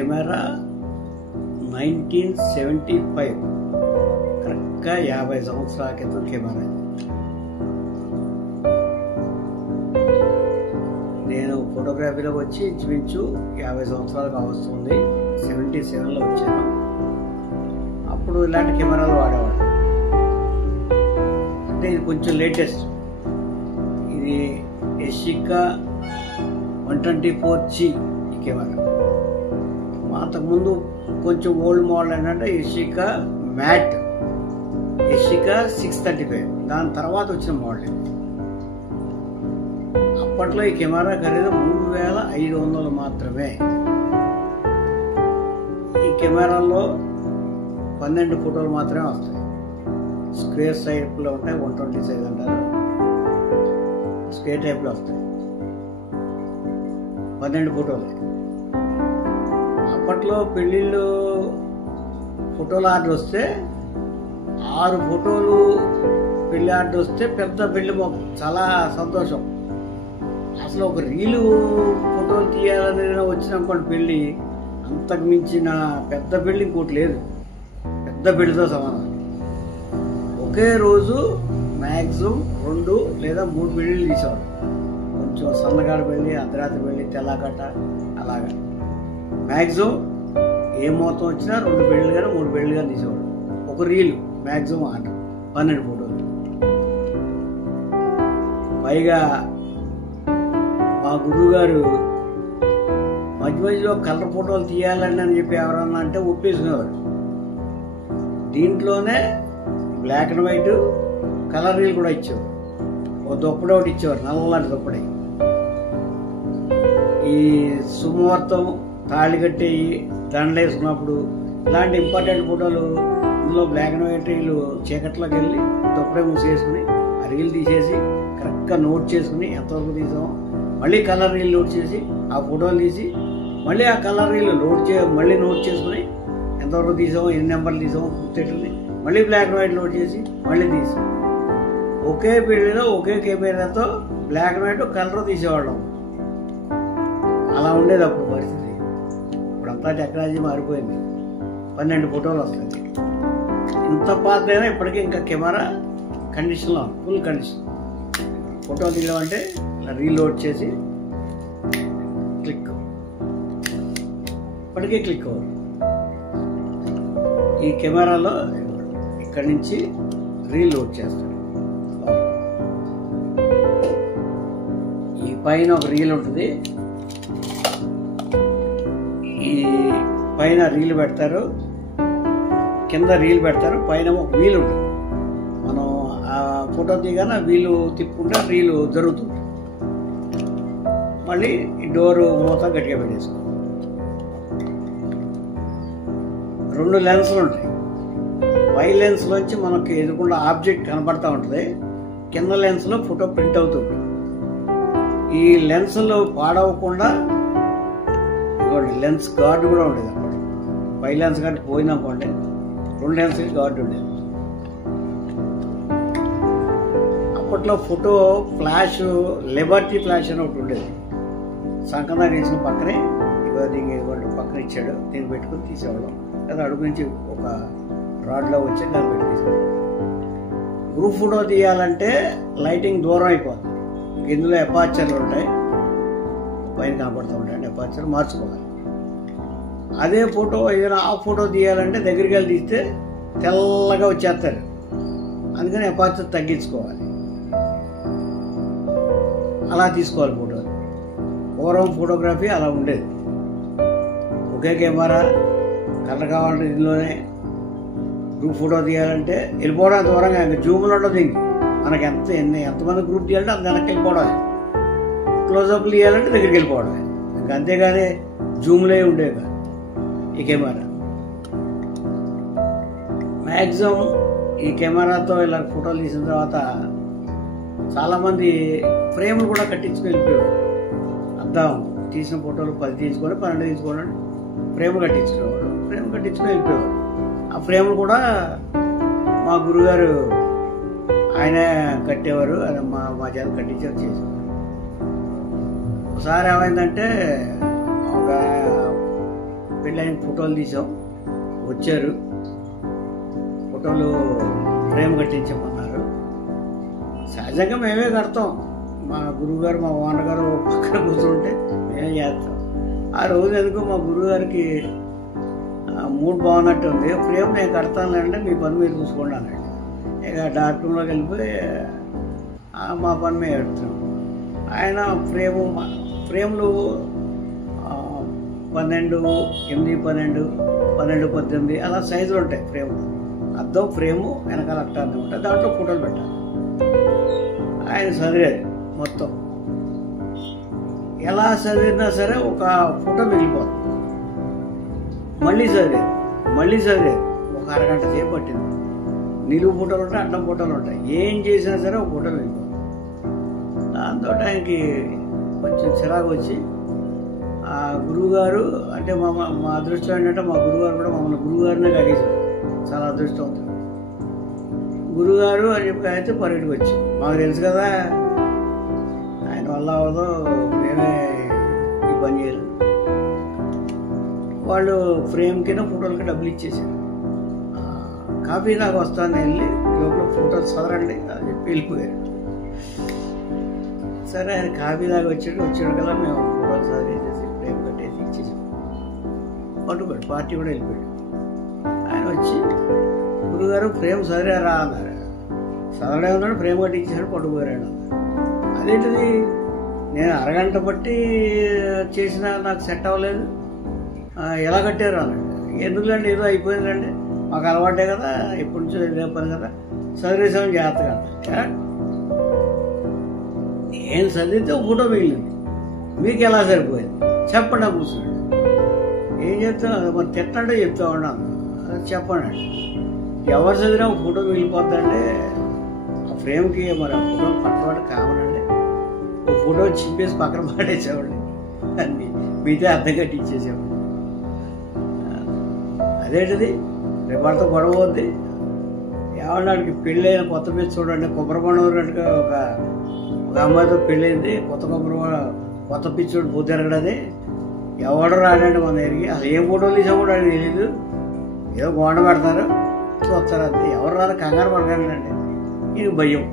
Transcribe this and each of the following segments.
Camera 1975, కరెక్ట్గా 50 సంవత్సరాల క్రితం కెమెరా. నేను ఫోటోగ్రఫీలోకి వచ్చి ఇంచుమించు 50 సంవత్సరాలు కావస్తుంది. 77లో వచ్చాను. అప్పుడు ఇలాంటి కెమెరాలు వాడేవాడు. అంటే ఇది కొంచెం లేటెస్ట్. ఇది యషికా 124C ఈ కెమెరా. అంతకుముందు కొంచెం ఓల్డ్ మోడల్ ఏంటంటే యషికా మ్యాట్, యషికా 635, దాని తర్వాత వచ్చిన మోడల్. అప్పట్లో ఈ కెమెరా ఖరీదు 3500 మాత్రమే. ఈ కెమెరాలో 12 ఫోటోలు మాత్రమే వస్తాయి. స్క్వేర్ టైప్లో ఉంటాయి, 120 సైజ్ అంటారు. స్క్వేర్ టైప్లో వస్తాయి 12 ఫోటోలు. అప్పట్లో పెళ్ళిళ్ళు ఫోటోల ఆర్డర్ వస్తే 6 ఫోటోలు పెళ్లి ఆర్డర్ వస్తే పెద్ద పెళ్లి చాలా సంతోషం. అసలు ఒక రీలు ఫోటోలు తీయాలని వచ్చినప్పుడు పెళ్ళి అంతకు మించిన పెద్ద పెళ్ళి ఇంకోటి లేదు. పెద్ద పెళ్లితో సమానం. ఒకే రోజు మ్యాక్సిమం 2 లేదా 3 పెళ్ళిళ్ళు తీసేవాడు. కొంచెం సన్నగాడు పెళ్ళి, అర్ధరాత్రి పెళ్ళి, తెల్లకట్ట, అలాగా మ్యాక్సిమం ఏ మొత్తం వచ్చినా 2 పెళ్ళిళ్ళు కానీ 3 పెళ్ళిళ్ళు కానీ తీసేవాడు. ఒక రీలు మ్యాక్సిమం ఆర్డర్ 12 ఫోటోలు. పైగా మా గురువు గారు మధ్య మధ్యలో కలర్ ఫోటోలు తీయాలని అని చెప్పి ఎవరన్నా అంటే ఒప్పేసుకునేవారు. దీంట్లోనే black and white colour reel కూడా ఇచ్చేవారు. ఒక దుప్పటి ఒకటి ఇచ్చేవారు, నల్లలాంటి దుప్పటి. ఈ సుముహూర్తం, తాళి కట్టేయి, దండలేసుకున్నప్పుడు ఇలాంటి ఇంపార్టెంట్ ఫోటోలు ఇందులో బ్లాక్ అండ్ వైట్ రీలు చీకట్లోకి వెళ్ళి దుప్పటి మూసేసుకుని ఆ రీల్ తీసేసి కరెక్ట్గా నోట్ చేసుకుని ఎంతవరకు తీసామో మళ్ళీ కలర్ రీల్ లోడ్ చేసి ఆ ఫోటోలు తీసి మళ్ళీ ఆ కలర్ రీల్ మళ్ళీ నోట్ చేసుకుని ఎంతవరకు తీసామో, ఎన్ని నెంబర్లు తీసామో గుర్తెట్టుకుని మళ్ళీ బ్లాక్ అండ్ వైట్ లోడ్ చేసి మళ్ళీ తీసాం. ఒకే పెళ్లిలో ఒకే కెమెరాతో బ్లాక్ అండ్ వైట్ కలర్ తీసేవాళ్ళం. అలా ఉండేది అప్పుడు పరిస్థితి. ఇప్పుడంతా టెక్నాలజీ మారిపోయింది. 12 ఫోటోలు వస్తాయి. ఇంత పాతైనా ఇప్పటికీ ఇంకా కెమెరా కండిషన్లో, ఫుల్ కండిషన్. ఫోటో తీయడం అంటే ఇలా రీలోడ్ చేసి క్లిక్, ఇప్పటికీ క్లిక్ అవ్వదు. ఈ కెమెరాలో ఇక్కడి నుంచి రీలోడ్ చేస్తాడు. ఈ పైన ఒక రీల్ ఉంటుంది. ఈ పైన రీల్ పెడతారు, కింద రీల్ పెడతారు, పైన ఒక వీల్ ఉంటుంది. మనం ఆ ఫోటో తీయగానే వీలు తిప్పుకుంటే రీలు జరుగుతుంది. మళ్ళీ ఈ డోరు మూత గట్టిగా పెట్టేసుకో. 2 లెన్సులు ఉంటాయి. పై లెన్స్లోంచి మనకి ఎదురుకుండా ఆబ్జెక్ట్ కనపడతా ఉంటుంది, కింద లెన్స్లో ఫోటో ప్రింట్ అవుతుంది. ఈ లెన్సులు పాడవకుండా లెన్స్ గార్డు కూడా ఉండేది. అప్పుడు పై లెన్స్ కానీ పోయిందనుకోండి 2 లెన్స్కి గార్డు ఉండేది. అప్పట్లో ఫోటో ఫ్లాష్, లిబర్టీ ఫ్లాష్ అని ఒకటి ఉండేది. సంకదా తీసిన పక్కనే ఇదిగోండి పక్కన ఇచ్చాడు, దీన్ని పెట్టుకుని తీసేవాళ్ళం. లేదా అడుగు నుంచి ఒక రాడ్లో వచ్చి దాన్ని పెట్టి తీసేవాళ్ళం. గ్రూప్ ఫోటో తీయాలంటే లైటింగ్ దూరం అయిపోతుంది. ఇందులో ఎపార్చర్లు ఉంటాయి, పైన కనపడుతూ ఉంటాయండి. ఎపార్చర్ మార్చుకోవాలి. అదే ఫోటో ఏదైనా ఆ ఫోటో తీయాలంటే దగ్గరికి వెళ్ళి తీస్తే తెల్లగా వచ్చేస్తారు. అందుకని ఎపార్చర్ తగ్గించుకోవాలి. అలా తీసుకోవాలి ఫోటో. పూర్వం ఫోటోగ్రఫీ అలా ఉండేది. ఒకే కెమెరా, కలర్ కావాలంటే ఇందులోనే. గ్రూప్ ఫోటో తీయాలంటే వెళ్ళిపోవడం దూరంగా, ఇంకా జూమ్లో ఉండదు. ఇంక మనకి ఎంతమంది గ్రూప్ తీయాలంటే అంత వెనక్కి వెళ్ళిపోవడమే. క్లోజప్లు తీయాలంటే దగ్గరికి వెళ్ళిపోవడమే. ఇంకా అంతేగాని జూమ్లే ఉండేవి కాదు ఈ కెమెరా. మ్యాక్సిమం ఈ కెమెరాతో ఇలా ఫోటోలు తీసిన తర్వాత చాలామంది ఫ్రేమ్లు కూడా కట్టించుకుని వెళ్ళిపోయారు. అర్థం తీసిన ఫోటోలు 10 తీసుకొని 12 తీసుకోండి ఫ్రేమ్ కట్టించుకునేవాడు. ఫ్రేమ్ కట్టించుకుని వెళ్ళిపోయేవాడు. ఆ ఫ్రేమ్లు కూడా మా గురుగారు ఆయనే కట్టేవారు. ఆయన మా చేత కట్టించారు, చేసేవారు. ఒకసారి ఏమైందంటే ఒక పెళ్ళైన ఫోటోలు తీసాం, వచ్చారు. ఫోటోలు ఫ్రేమ్ కట్టించమన్నారు. సహజంగా మేమే కడతాం. మా గురువుగారు, మా ఓనర్ గారు పక్కన కూర్చుంటే మేమే చేస్తాం. ఆ రోజు ఎందుకు మా గురువుగారికి మూడ్ బాగున్నట్టు ఉంది. ఫ్రేమ్ నేను కడతాను అంటే మీ పని మీరు చూసుకోండి అన్నాడు. ఇక డార్క్ రూమ్లోకి వెళ్ళిపోయి మా పని మేము పెడుతున్నాం. ఆయన ఫ్రేమ్లు 12, 8, 12, 12, 18 అలా సైజులు ఉంటాయి. అద్దం ఫ్రేము వెనకాల అట్టాన్ని ఉంటాయి. దాంట్లో ఫోటోలు పెట్టాలి. ఆయన చదివేది మొత్తం. ఎలా చదివినా సరే ఒక ఫోటో మిగిలిపోతుంది. మళ్ళీ చదివేది ఒక అరగంట సేపు పట్టింది. నిలువు ఫోటోలు ఉంటాయి, అడ్డం ఫోటోలు ఉంటాయి. ఏం చేసినా సరే ఒక ఫోటో మిగిలిపోతుంది. దాంతో ఆయనకి కొంచెం చిరాకు వచ్చి ఆ గురువుగారు అంటే మా అదృష్టం ఏంటంటే మా గురువుగారు కూడా మమ్మల్ని గురువుగారినే కలిగారు. చాలా అదృష్టవంతుడు గురువుగారు అని చెప్పి అయితే పరిగెట్టుకు వచ్చి మాకు తెలుసు కదా ఆయన వల్ల అవ్వదో, మేమే ఈ పని చేయాలి. వాళ్ళు ఫ్రేమ్ కింద ఫోటోలకి డబ్బులు ఇచ్చేసారు. కాఫీ దాకా వస్తాను వెళ్ళి లోపల ఫోటోలు చదరండి అని చెప్పి వెళ్ళిపోయారు. సరే ఆయన కాఫీ దాకా వచ్చాడు కదా మేము ఫోటోలు చదివేసేసి ఫ్రేమ్ కట్టేసి ఇచ్చేసాం. పట్టుకోండి పార్టీ కూడా వెళ్ళిపోయాడు. ఆయన వచ్చి గురుగారు ఫ్రేమ్ చదివారా అన్నారు. చదవడే ఉన్నాడు, ఫ్రేమ్ కట్టి ఇచ్చేసాడు, పట్టుకుపోయాడు అన్నారు. అదేంటిది, నేను అరగంట బట్టి చేసినా నాకు సెట్ అవ్వలేదు, ఎలా కట్టారు అన్నాడు. ఎందుకులండి ఏదో అయిపోయిందండి, మాకు అలవాటే కదా, ఎప్పటి నుంచో ఇదే పని కదా, చదివేసామని జాగ్రత్తగా అంటారు. నేను చదివితే ఫోటో మిగిలింది, మీకు ఎలా సరిపోయింది చెప్పండి అని కూర్చున్నాడు. ఏం చెప్తాను మరి తిట్టంటే చెప్తా ఉన్నాను, చెప్పండి. ఎవరు చదివినా ఒక ఫోటో మిగిలిపోద్దండి, ఆ ఫ్రేమ్కి మరి ఆ ఫోటో పట్టుబడి కావాలండి, ఒక ఫోటో చింపేసి పక్కన పడేసేవాడిని అని మీతో అర్థం కట్టి ఇచ్చేసేవాడు. అదేంటిది రేపటితో గొడవ అవుద్ది. ఎవరికి పెళ్ళైన కొత్త పిచ్చి చూడండి, కొబ్బరిబొండగా ఒక అమ్మాయితో పెళ్ళైంది, కొత్త పిచ్చోడు పూతిరగడది, ఎవడు రాడండి మన దగ్గరికి. అసలు ఏ ఫోటోలు తీసా కూడా అది తెలీదు, ఏదో గోండ పెడతారు చూస్తారు అంతే, ఎవరు రాదు, కంగారు పడకండి. ఇది భయం.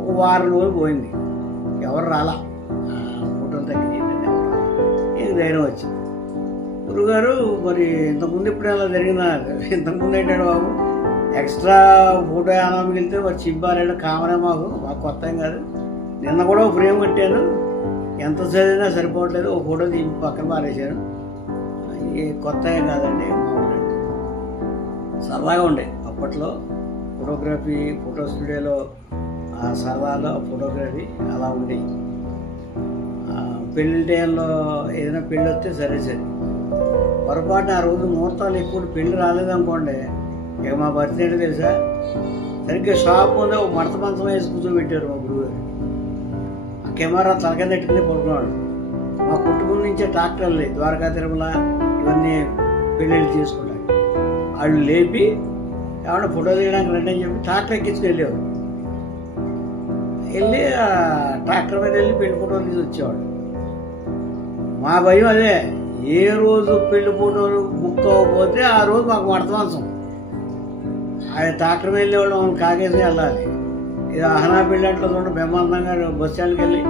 ఒక వారం రోజులు పోయింది, ఎవరు రాలా, ఫోటోలు తగ్గిందండి, ఎవరు రాలా. ఇది ధైర్యం వచ్చింది. గురుగారు మరి ఇంతకుముందు ఇప్పుడు అలా జరిగిన, ఇంతకుముందు ఏంటంటే బాబు ఎక్స్ట్రా ఫోటో ఏమైనా మిగిలితే మరి చింపాలంటే కామనే, మాకు కొత్త ఏం కాదు. నిన్న కూడా ఒక ఫ్రేమ్ కట్టాను, ఎంత చదివినా సరిపోవట్లేదు, ఒక ఫోటో తీసి పక్కన పారేశాను, కొత్త ఏం కాదండి, మామూలు సరదాగా ఉండే. అప్పట్లో ఫోటోగ్రఫీ, ఫోటో స్టూడియోలో సరదాలో ఫోటోగ్రఫీ అలా ఉండేవి. పెళ్లి టైంలో ఏదైనా పెళ్ళి వస్తే సరే పొరపాటున ఆ రోజు ముహూర్తాలు ఎక్కువ పెళ్లి రాలేదనుకోండి, ఇక మా పరిస్థితి ఏంటో తెలుసా, సరిగ్గా షాప్ ముందే ఒక మడత మంచం వేసి కూర్చోబెట్టారు మా గురువుగారు. ఆ కెమెరా తలకాయ నెట్టుకుని పడుకున్నాడు. మా కుటుంబం నుంచే ట్రాక్టర్లు ద్వారకా, తిరుమల ఇవన్నీ పెళ్ళిళ్ళు చేసుకుంటారు. వాళ్ళు లేపి ఏమన్నా ఫోటో తీయడానికి రండి అని చెప్పి ట్రాక్టర్ ఎక్కించుకు వెళ్ళేవాడు. వెళ్ళి ఆ ట్రాక్టర్ మీద వెళ్ళి పెళ్లి ఫోటోలు తీసి వచ్చేవాడు. మా భయం అదే, ఏ రోజు పెళ్లి ఫోటోలు బుక్ అవ్వకపోతే ఆ రోజు మాకు వర్తమాంసం. ఆయన ట్రాక్టర్ మీద వెళ్ళేవాళ్ళు మనం కాకేసి వెళ్ళాలి. ఇది అహనా పెళ్ళి అంట్లో చూడండి, బ్రహ్మాండంగా బస్ స్టాండ్కి వెళ్ళి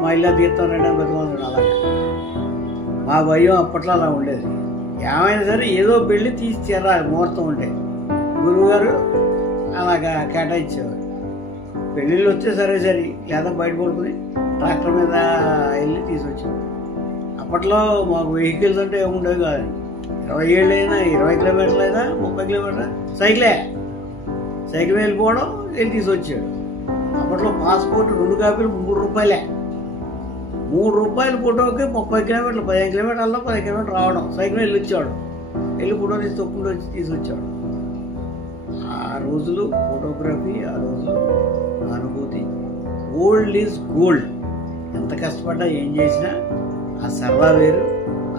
మా ఇల్లు తీర్థం రండి అని బతిమాలుడు. అలాగే మా భయం అప్పట్లో అలా ఉండేది. ఏమైనా సరే ఏదో పెళ్ళి తీసి తీరాలి ముహూర్తం ఉంటే, గురువుగారు అలాగా కేటాయించేవారు. పెళ్ళిళ్ళు వస్తే సరే లేదా బయట పడుకుని ట్రాక్టర్ మీద వెళ్ళి తీసుకొచ్చేవాడు. అప్పట్లో మాకు వెహికల్స్ అంటే ఏముండేవి కాదండి. 20 ఏళ్ళైనా 20 కిలోమీటర్లు అయినా 30 కిలోమీటర్లు సైకిల్ వెళ్ళిపోవడం, వెళ్ళి తీసుకొచ్చాడు. అప్పట్లో పాస్పోర్ట్ 2 కాపీలు 3 రూపాయలే. 3 రూపాయల ఫోటోకి 30 కిలోమీటర్లు, 15 కిలోమీటర్లో 10 కిలోమీటర్లు రావడం, సైకిల్ వెళ్ళి వచ్చాడు, వెళ్ళి ఫోటో తీసి తొక్కుంటూ వచ్చి తీసుకొచ్చాడు. ఆ రోజులు ఫోటోగ్రఫీ, ఆ రోజులు అనుభూతి. Old is gold. ఎంత కష్టపడ్డా ఏం చేసినా ఆ సరదా వేరు,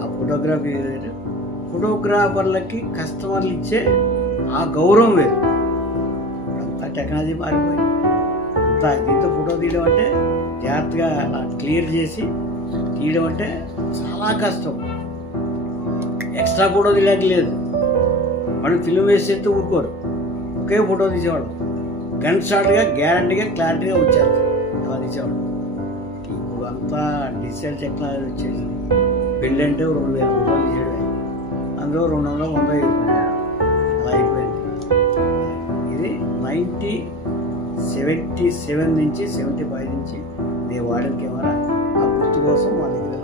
ఆ ఫోటోగ్రఫీ వేరు. ఫోటోగ్రాఫర్లకి కస్టమర్లు ఇచ్చే ఆ గౌరవం వేరు. అంతా టెక్నాలజీ మారిపోయింది. అంతా దీంతో ఫోటో తీయడం అంటే జాగ్రత్తగా క్లియర్ చేసి తీయడం అంటే చాలా కష్టం. ఎక్స్ట్రా ఫోటో తీయలేక లేదు. మనం ఫిల్మ్ వేసేస్తే ఊరుకోరు, ఒకే ఫోటో తీసేవాడు. గన్ షాట్గా గ్యారంటీగా క్లారిటీగా వచ్చారు అలా తీసేవాడు. ఇప్పుడు అంతా డిజిటల్ టెక్నాలజీ వచ్చేసి పెళ్ళి అంటే 2000 ఫోటోలు తీసేయడమే, అందులో 200 100 అయిపోయినాయి. అలా అయిపోయింది. ఇది 1977 నుంచి 75 నుంచి నేను వాడిన కెమెరా. ఆ గుర్తు కోసం మా దగ్గర